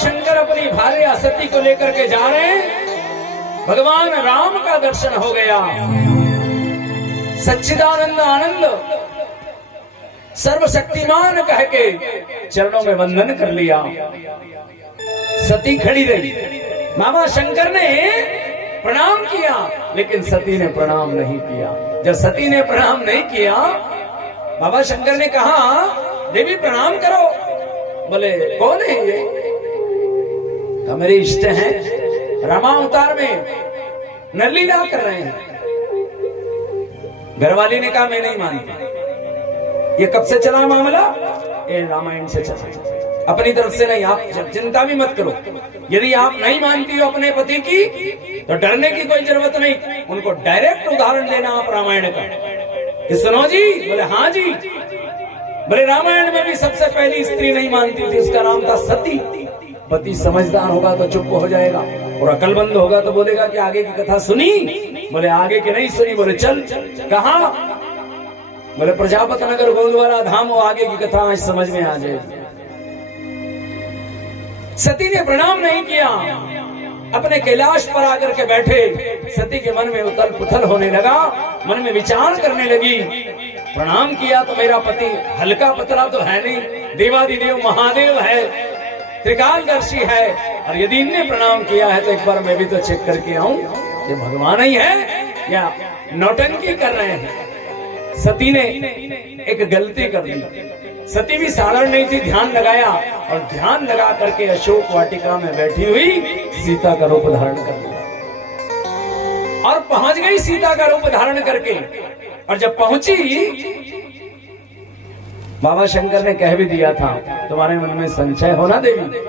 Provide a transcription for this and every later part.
शंकर अपनी भार्या सती को लेकर के जा रहे हैं। भगवान राम का दर्शन हो गया। सच्चिदानंद आनंद सर्वशक्तिमान कह के चरणों में वंदन कर लिया। सती खड़ी रही। बाबा शंकर ने प्रणाम किया, लेकिन सती ने प्रणाम नहीं किया। जब सती ने प्रणाम नहीं किया, बाबा शंकर ने कहा, देवी प्रणाम करो। बोले कौन है ये? तो मेरे इष्ट हैं, रामावतार में नरलीला कर रहे हैं। घरवाली ने कहा मैं नहीं मानती। ये कब से चला मामला? ये रामायण से चला, अपनी तरफ से नहीं। आप चिंता भी मत करो। यदि आप नहीं मानती हो अपने पति की, तो डरने की कोई जरूरत नहीं। उनको डायरेक्ट उदाहरण देना आप रामायण का कि सुनो जी। बोले हाँ जी। बोले रामायण में भी सबसे पहली स्त्री नहीं मानती थी, उसका नाम था सती। पति समझदार होगा तो चुप हो जाएगा, और अकलमंद होगा तो बोलेगा कि आगे की कथा सुनी? बोले आगे की नहीं सुनी। बोले चल। कहा? बोले प्रजापति नगर गोलवारा धाम, वो आगे की कथा आज समझ में आ जाएगी। सती ने प्रणाम नहीं किया, अपने कैलाश पर आकर के बैठे। सती के मन में उथल पुथल होने लगा, मन में विचार करने लगी। प्रणाम किया तो मेरा पति हल्का पतला तो है नहीं, देवादिदेव महादेव है, त्रिकालदर्शी है, और यदि इनने प्रणाम किया है तो एक बार मैं भी तो चेक करके आऊं ये भगवान ही है या नौटंकी कर रहे हैं। सती ने एक गलती कर दी। सती भी साधारण नहीं थी, ध्यान लगाया, और ध्यान लगा करके अशोक वाटिका में बैठी हुई सीता का रूप धारण कर लिया, और पहुंच गई सीता का रूप धारण करके। और जब पहुंची, बाबा शंकर ने कह भी दिया था, तुम्हारे मन में संशय हो ना देवी,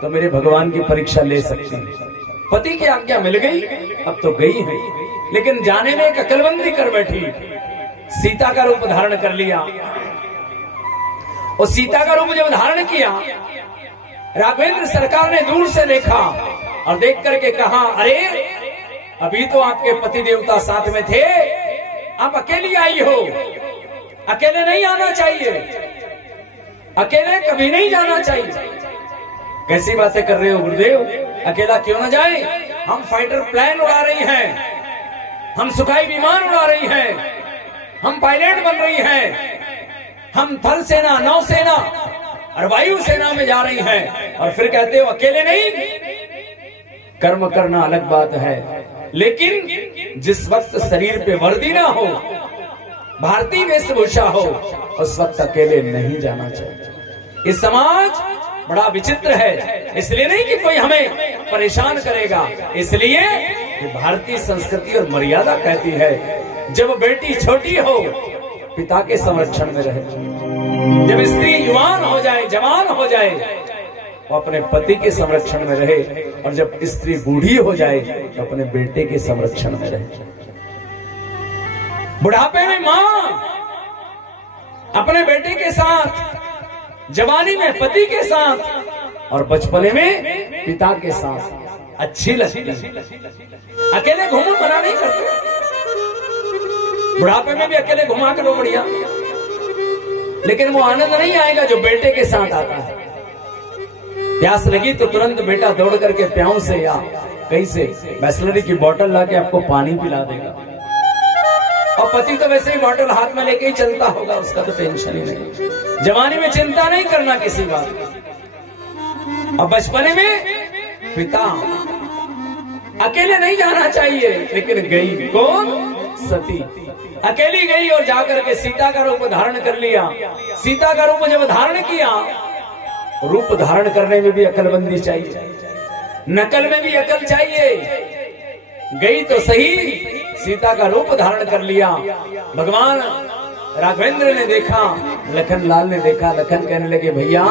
तो मेरे भगवान की परीक्षा ले सकती है। पति की आज्ञा मिल गई, अब तो गई है, लेकिन जाने में एक अकलबंदी कर बैठी। सीता का रूप धारण कर लिया। और सीता का रूप जब धारण किया, राघवेंद्र सरकार ने दूर से देखा और देख करके कहा, अरे अभी तो आपके पति देवता साथ में थे, आप अकेली आई हो। अकेले नहीं आना चाहिए, अकेले कभी नहीं जाना चाहिए। कैसी बातें कर रहे हो गुरुदेव? अकेला क्यों ना जाए? हम फाइटर प्लेन उड़ा रही हैं, हम सुखाई विमान उड़ा रही हैं, हम पायलट बन रही हैं, हम थल सेना, नौसेना और वायु सेना में जा रही हैं, और फिर कहते हो अकेले नहीं। कर्म करना अलग बात है, लेकिन जिस वक्त शरीर पे वर्दी ना हो, भारतीय वेशभूषा हो, उस वक्त अकेले नहीं जाना चाहिए। इस समाज बड़ा विचित्र है, इसलिए नहीं कि कोई हमें परेशान करेगा, इसलिए कि भारतीय संस्कृति और मर्यादा कहती है, जब बेटी छोटी हो पिता के संरक्षण में रहे, जब स्त्री युवान हो जाए, जवान हो जाए, वो अपने पति के संरक्षण में रहे, और जब स्त्री बूढ़ी हो जाए तो अपने बेटे के संरक्षण में रहे। बुढ़ापे में मां अपने बेटे के साथ, जवानी में पति के साथ, और बचपने में पिता के साथ अच्छी लगती है। अकेले घूमो मना नहीं करते, बुढ़ापे में भी अकेले घुमा करो बढ़िया, लेकिन वो आनंद नहीं आएगा जो बेटे के साथ आता है। प्यास लगी तो तुरंत बेटा दौड़ करके प्याऊ से या कहीं से बिसलरी की बोतल लाके आपको पानी पिला देगा, और पति तो वैसे ही बोतल हाथ में लेके ही चलता होगा, उसका तो टेंशन ही नहीं। जवानी में चिंता नहीं करना किसी बात की, और बचपने में पिता। अकेले नहीं जाना चाहिए, लेकिन गई कौन? सती अकेली गई और जाकर के सीता का रूप धारण कर लिया। सीता का रूप जब धारण किया, रूप धारण करने में भी अकलबंदी चाहिए, नकल में भी अकल चाहिए। गई तो सही, सीता का रूप धारण कर लिया। भगवान राघवेंद्र ने देखा, लखन लाल ने देखा। लखन कहने लगे, भैया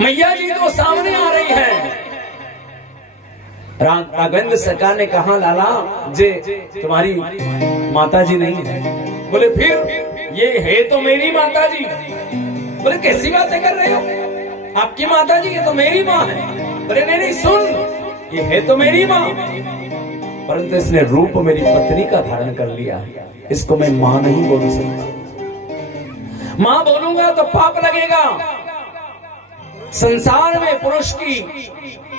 मैया जी तो सामने आ रही है। राघवेंद्र सरकार ने कहा, लाला जे तुम्हारी माता जी नहीं है। बोले फिर ये है तो मेरी माता जी। बोले कैसी बातें कर रहे हो, आपकी माता जी, ये तो मेरी माँ है। बोले नहीं नहीं सुन, ये है तो मेरी माँ, परंतु इसने रूप मेरी पत्नी का धारण कर लिया, इसको मैं माँ नहीं बोल सकता। माँ बोलूंगा तो पाप लगेगा, संसार में पुरुष की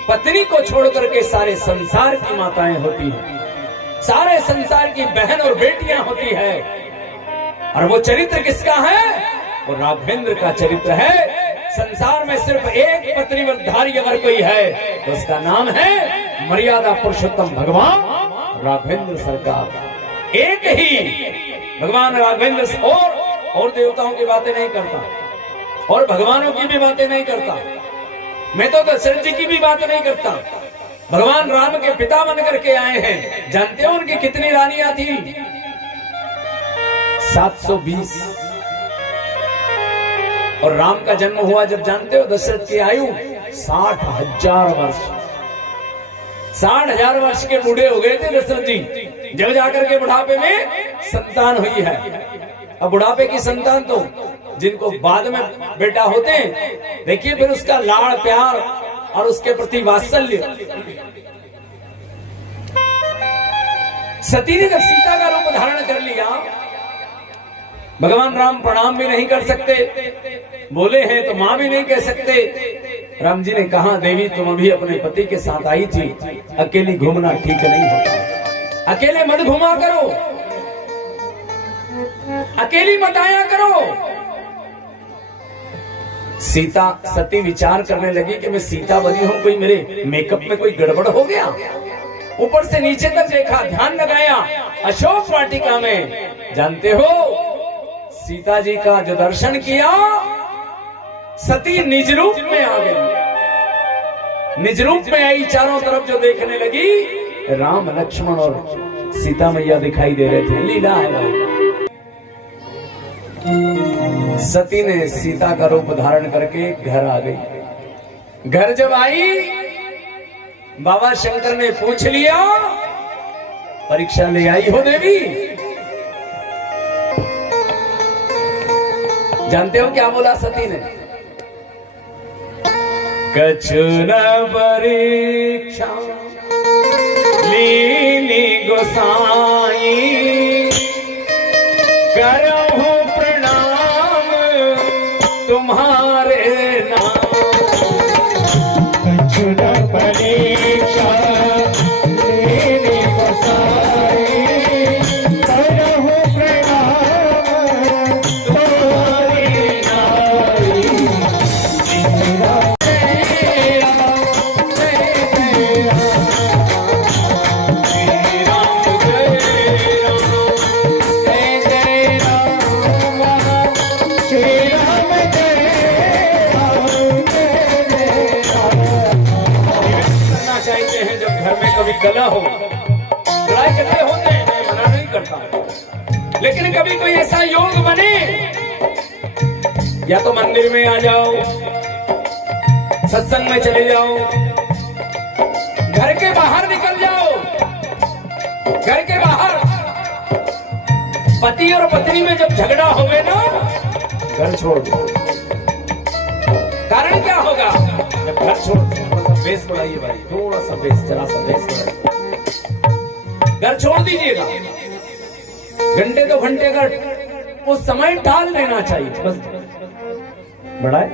पत्नी को छोड़ करके सारे संसार की माताएं होती हैं, सारे संसार की बहन और बेटियां होती है। और वो चरित्र किसका है? वो राघवेंद्र का चरित्र है। संसार में सिर्फ एक पत्नीव्रतधारी अगर कोई है तो उसका नाम है मर्यादा पुरुषोत्तम भगवान राघवेंद्र सरकार। एक ही भगवान राघवेंद्र और देवताओं की बातें नहीं करता, और भगवानों की भी बातें नहीं करता, मैं तो दशरथ जी की भी बात नहीं करता। भगवान राम के पिता बन करके आए हैं। जानते हो उनकी कितनी रानियां थी? 720। और राम का जन्म हुआ जब जानते हो दशरथ की आयु 60,000 वर्ष। 60,000 वर्ष के बूढ़े हो गए थे दशरथ जी, जब जाकर के बुढ़ापे में संतान हुई है। अब बुढ़ापे की संतान तो जिनको बाद में बेटा होते हैं, देखिए फिर उसका लाड़ प्यार और उसके प्रति वात्सल्य। सती ने जब सीता का रूप धारण कर लिया, भगवान राम प्रणाम भी नहीं कर सकते, बोले हैं तो मां भी नहीं कह सकते। राम जी ने कहा, देवी तुम अभी अपने पति के साथ आई थी, अकेली घूमना ठीक नहीं होता, अकेले मत घुमा करो, अकेली मत आया करो। सीता सती विचार करने लगी कि मैं सीता बनी हूं, कोई मेरे मेकअप में कोई गड़बड़ हो गया। ऊपर से नीचे तक देखा, ध्यान लगाया, अशोक वाटिका में जानते हो सीता जी का जो दर्शन किया, सती निज रूप में आ गई। निज रूप में आई, चारों तरफ जो देखने लगी, राम लक्ष्मण और सीता मैया दिखाई दे रहे थे। लीला है भाई। सती ने सीता का रूप धारण करके घर आ गई। घर जब आई, बाबा शंकर ने पूछ लिया, परीक्षा ले आई हो देवी? जानते हो क्या बोला सती ने? कछु न परीक्षा लीली गोसाई, करहु प्रणाम तुम्हारे नाम। कछु न परीक्षा लीली गोसाई, करहु प्रणाम तुम्हारे नाम। कभी गला हो, लड़ाई झगड़े होते हैं, मैं मना नहीं करता, लेकिन कभी कोई ऐसा योग बने, या तो मंदिर में आ जाओ, सत्संग में चले जाओ, घर के बाहर निकल जाओ। घर के बाहर पति और पत्नी में जब झगड़ा हो गए ना, घर छोड़ दो। कारण क्या होगा? जब घर छोड़, थोड़ा सा बेस बढ़ाइए भाई, थोड़ा सा बेस, जरा सा बेस बढ़ाइए। घर छोड़ दीजिएगा, घंटे 2 घंटे का वो समय टाल देना चाहिए, बस बढ़ाए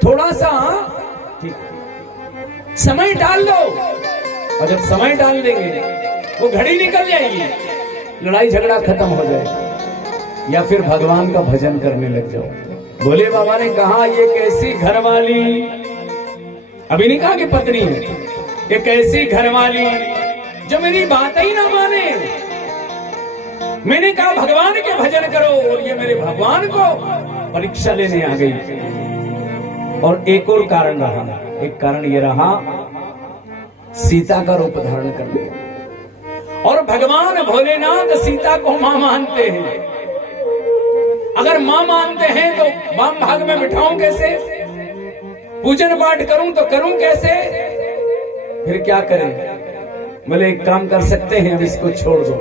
थोड़ा सा, ठीक, समय डाल दो। और जब समय डाल देंगे वो घड़ी निकल जाएगी, लड़ाई झगड़ा खत्म हो जाएगा। या फिर भगवान का भजन करने लग जाओ। भोले बाबा ने कहा, ये कैसी घरवाली, अभी नहीं कहा कि पत्नी है, ये कैसी घरवाली जो मेरी बात ही ना माने। मैंने कहा भगवान के भजन करो, और ये मेरे भगवान को परीक्षा लेने आ गई। और एक और कारण रहा, एक कारण ये रहा, सीता का रूप धारण कर लिया। और भगवान भोलेनाथ सीता को मां मानते हैं। अगर मां मानते हैं तो वाम भाग में बिठाऊं कैसे? पूजन पाठ करूं तो करूं कैसे? फिर क्या करें? बोले एक काम कर सकते हैं, अब इसको छोड़ दो।